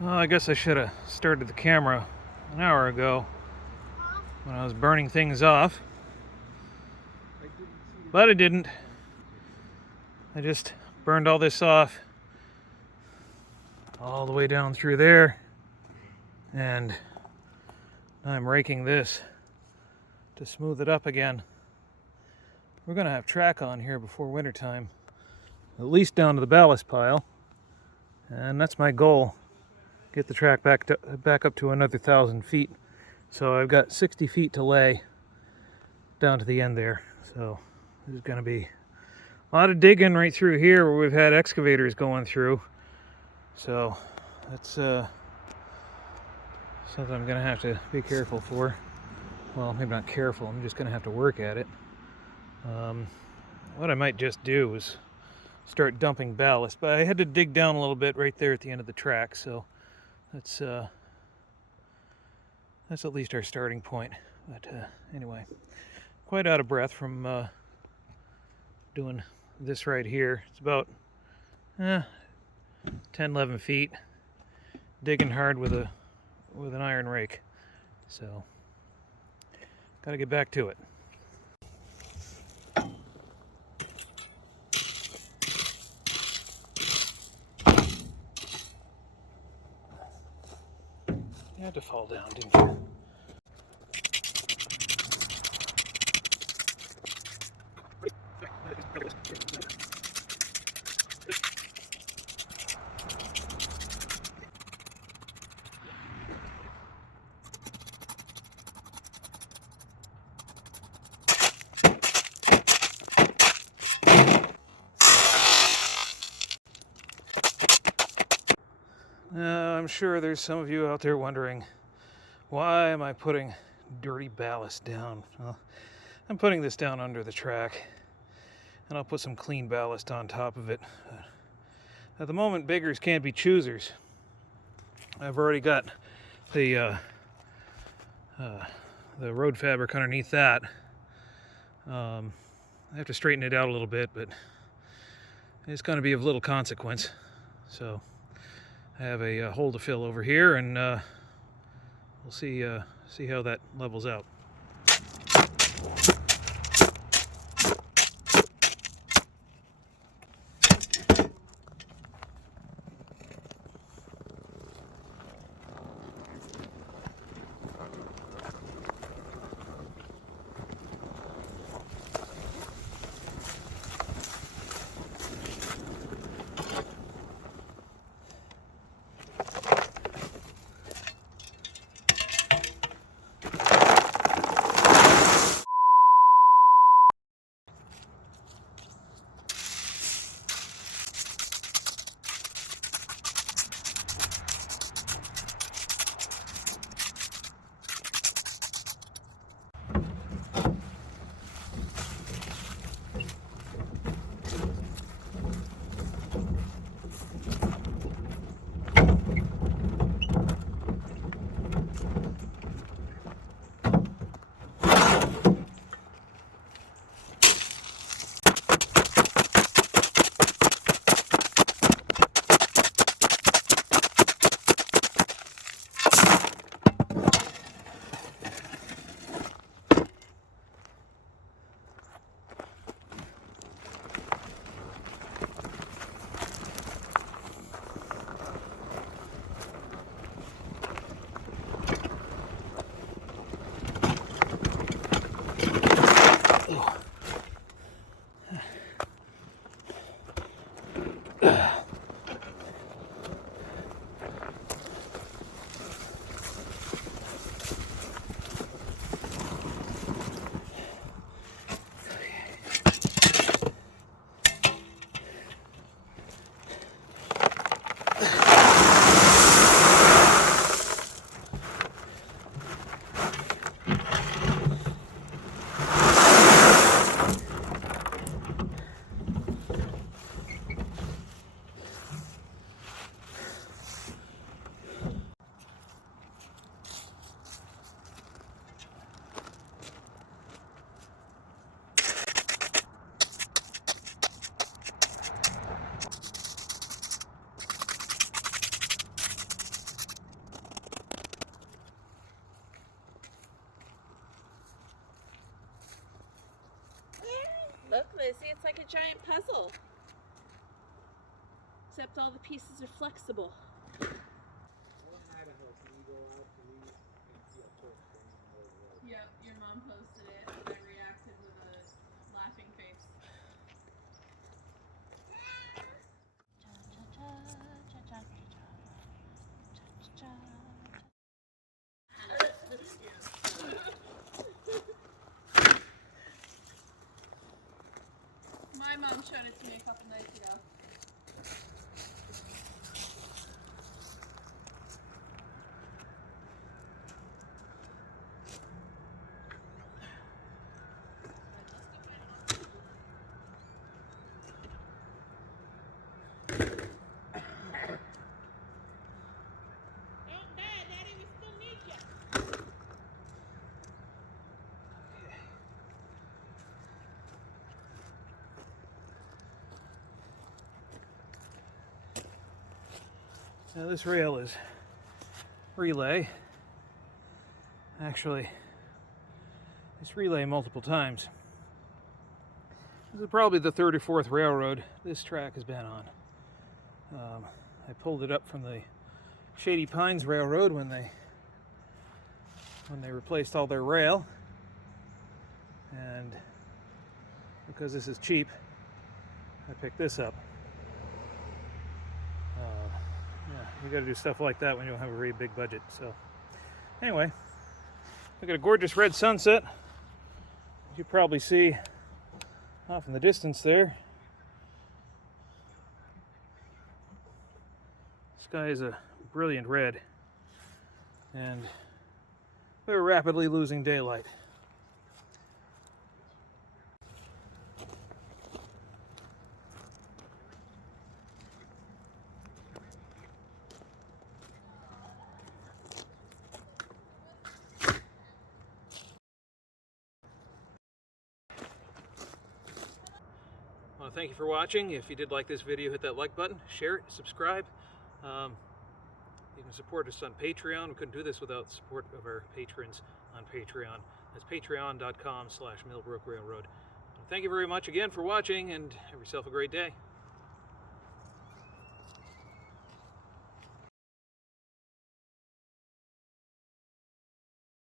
Well, I guess I should have started the camera an hour ago when I was burning things off, but I didn't. I just burned all this off all the way down through there, and I'm raking this to smooth it up again. We're gonna have track on here before wintertime, at least down to the ballast pile, and that's my goal. Get the track back up to another 1,000 feet. So I've got 60 feet to lay down to the end there. So there's going to be a lot of digging right through here where we've had excavators going through. So that's something I'm going to have to be careful for. Well, maybe not careful, I'm just going to have to work at it. What I might just do is start dumping ballast, but I had to dig down a little bit right there at the end of the track, so that's at least our starting point. But anyway, quite out of breath from doing this right here. It's about 10, 11 feet, digging hard with an iron rake. So, gotta get back to it. You had to fall down, didn't you? I'm sure there's some of you out there wondering, why am I putting dirty ballast down? Well, I'm putting this down under the track, and I'll put some clean ballast on top of it. At the moment, beggars can't be choosers. I've already got the road fabric underneath that. I have to straighten it out a little bit, but it's going to be of little consequence. So I have a hole to fill over here, and we'll see how that levels out. Look, Lizzie, it's like a giant puzzle. Except all the pieces are flexible. Yep, your mom posted it and I reacted with a laughing face. My mom showed it to me a couple nights ago. Now this rail is relay. Actually, it's relay multiple times. This is probably the 3rd or 4th railroad this track has been on. I pulled it up from the Shady Pines Railroad when they replaced all their rail, and because this is cheap, I picked this up. Yeah, you got to do stuff like that when you don't have a very big budget. So, anyway, look at a gorgeous red sunset. You probably see off in the distance there. The sky is a brilliant red, and we're rapidly losing daylight. Well, thank you for watching. If you did like this video, hit that like button, share it, subscribe. You can support us on Patreon. We couldn't do this without the support of our patrons on Patreon. That's patreon.com/Millbrook Railroad. Thank you very much again for watching, and have yourself a great day.